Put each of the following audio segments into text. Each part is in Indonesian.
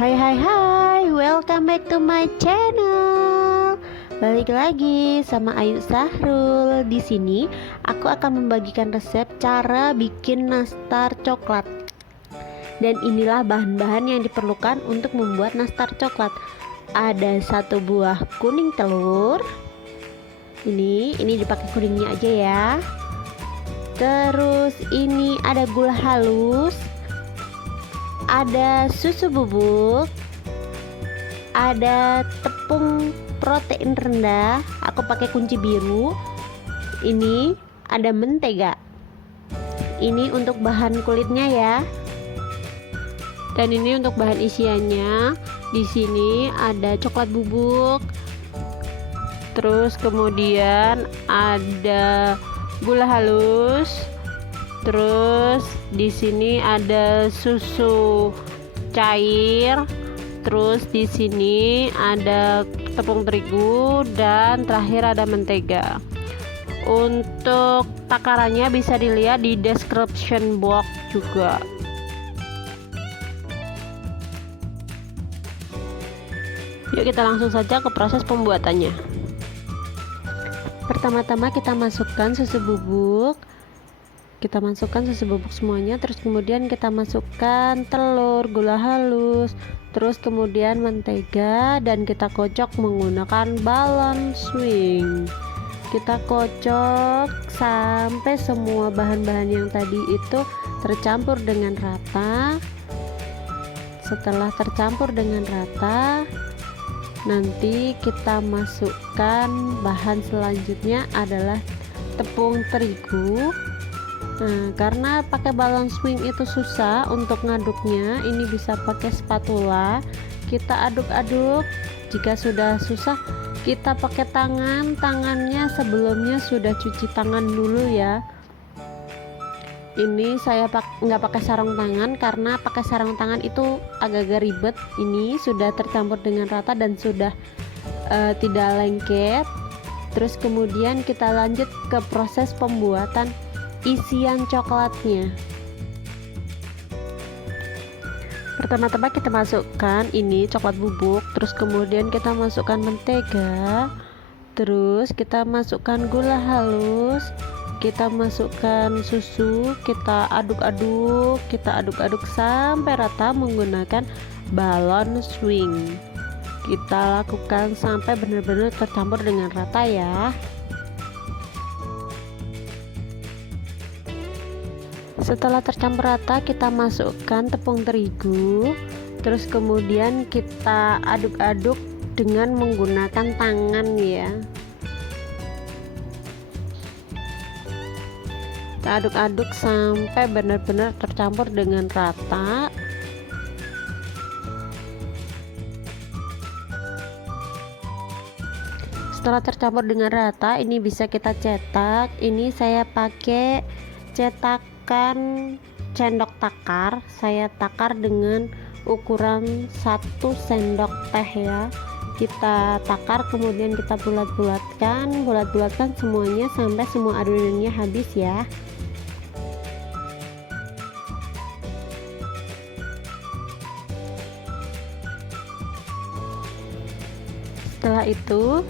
Hai hai hai, welcome back to my channel. Balik lagi sama Ayu Sahrul. Di sini aku akan membagikan resep cara bikin nastar coklat. Dan inilah bahan-bahan yang diperlukan untuk membuat nastar coklat. Ada 1 buah kuning telur. Ini dipakai kuningnya aja ya. Terus ini ada gula halus, ada susu bubuk, ada tepung protein rendah, aku pakai kunci biru. Ini ada mentega. Ini untuk bahan kulitnya ya. Dan ini untuk bahan isiannya. Di sini ada coklat bubuk. Terus kemudian ada gula halus. Terus di sini ada susu cair. Terus di sini ada tepung terigu dan terakhir ada mentega. Untuk takarannya bisa dilihat di description box juga. Yuk kita langsung saja ke proses pembuatannya. Pertama-tama kita masukkan susu bubuk. Kita masukkan susu bubuk semuanya, terus kemudian kita masukkan telur, gula halus, terus kemudian mentega, dan kita kocok menggunakan balon swing. Kita kocok sampai semua bahan-bahan yang tadi itu tercampur dengan rata. Setelah tercampur dengan rata, nanti kita masukkan bahan selanjutnya adalah tepung terigu. Nah, karena pakai balon swing itu susah untuk ngaduknya, ini bisa pakai spatula. Kita aduk-aduk. Jika sudah susah, kita pakai tangan. Tangannya sebelumnya sudah cuci tangan dulu ya. Ini saya nggak pakai sarung tangan karena pakai sarung tangan itu agak-agak ribet. Ini sudah tercampur dengan rata dan sudah tidak lengket. Terus kemudian kita lanjut ke proses pembuatan isian coklatnya. Pertama-tama kita masukkan ini coklat bubuk, terus kemudian kita masukkan mentega, terus kita masukkan gula halus, kita masukkan susu, kita aduk-aduk sampai rata menggunakan balon swing. Kita lakukan sampai benar-benar tercampur dengan rata ya. Setelah tercampur rata, kita masukkan tepung terigu, terus kemudian kita aduk-aduk dengan menggunakan tangan ya. Kita aduk-aduk sampai benar-benar tercampur dengan rata. Setelah tercampur dengan rata, ini bisa kita cetak. Ini saya pakai cetakan sendok takar. Saya takar dengan ukuran 1 sendok teh ya. Kita takar, kemudian kita bulat-bulatkan semuanya sampai semua adonannya habis ya. Setelah itu,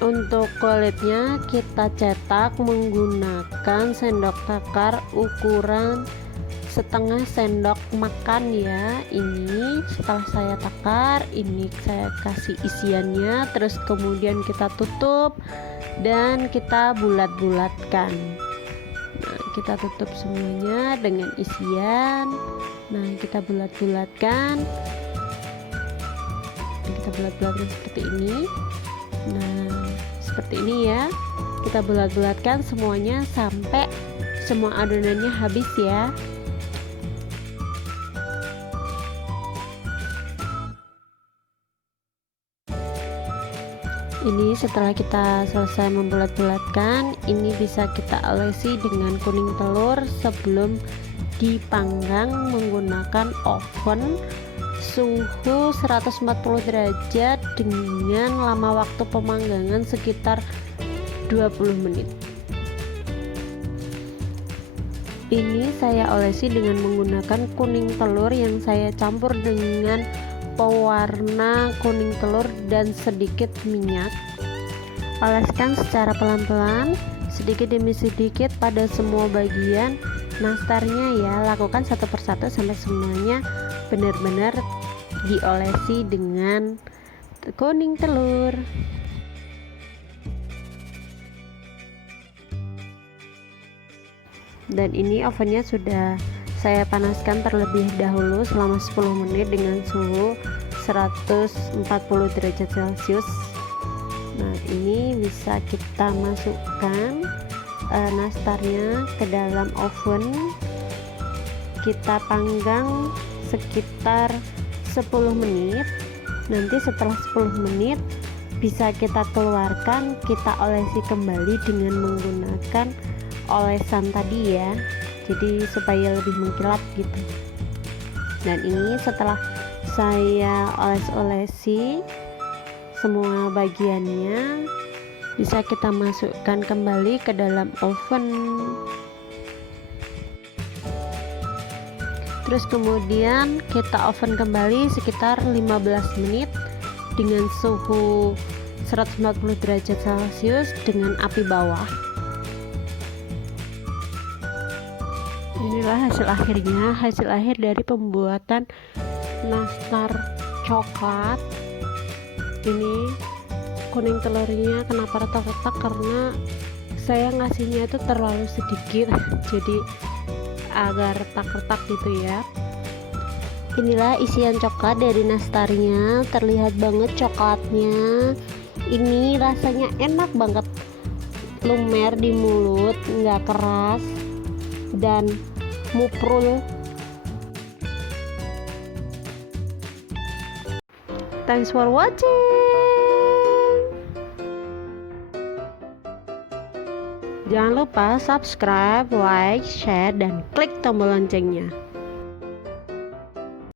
untuk kulitnya kita cetak menggunakan sendok takar ukuran setengah sendok makan ya. Ini setelah saya takar, ini saya kasih isiannya, terus kemudian kita tutup dan kita bulat-bulatkan. Nah, kita tutup semuanya dengan isian. Nah, kita bulat-bulatkan. Kita bulat-bulatkan seperti ini. Nah, seperti ini ya. Kita bulat-bulatkan semuanya sampai semua adonannya habis ya. Ini setelah kita selesai membulat-bulatkan, ini bisa kita olesi dengan kuning telur sebelum dipanggang menggunakan oven suhu 140 derajat dengan lama waktu pemanggangan sekitar 20 menit. Ini saya olesi dengan menggunakan kuning telur yang saya campur dengan pewarna kuning telur dan sedikit minyak. Oleskan secara pelan-pelan, sedikit demi sedikit pada semua bagian nastarnya ya. Lakukan satu persatu sampai semuanya benar-benar diolesi dengan kuning telur. Dan ini ovennya sudah saya panaskan terlebih dahulu selama 10 menit dengan suhu 140 derajat Celcius. Nah, ini bisa kita masukkan nastarnya ke dalam oven. Kita panggang sekitar 10 menit. Nanti setelah 10 menit bisa kita keluarkan, kita olesi kembali dengan menggunakan olesan tadi ya, jadi supaya lebih mengkilap gitu. Dan ini setelah saya oles-olesi semua bagiannya, bisa kita masukkan kembali ke dalam oven. Terus kemudian kita oven kembali sekitar 15 menit dengan suhu 140 derajat Celcius dengan api bawah. Inilah hasil akhirnya, hasil akhir dari pembuatan nastar coklat. Ini kuning telurnya kenapa retak-retak, karena saya ngasihnya itu terlalu sedikit jadi agak retak-retak gitu ya. Inilah isian coklat dari nastarnya, terlihat banget coklatnya. Ini rasanya enak banget, lumer di mulut, nggak keras dan muprul. Thanks for watching. Jangan lupa subscribe, like, share, dan klik tombol loncengnya.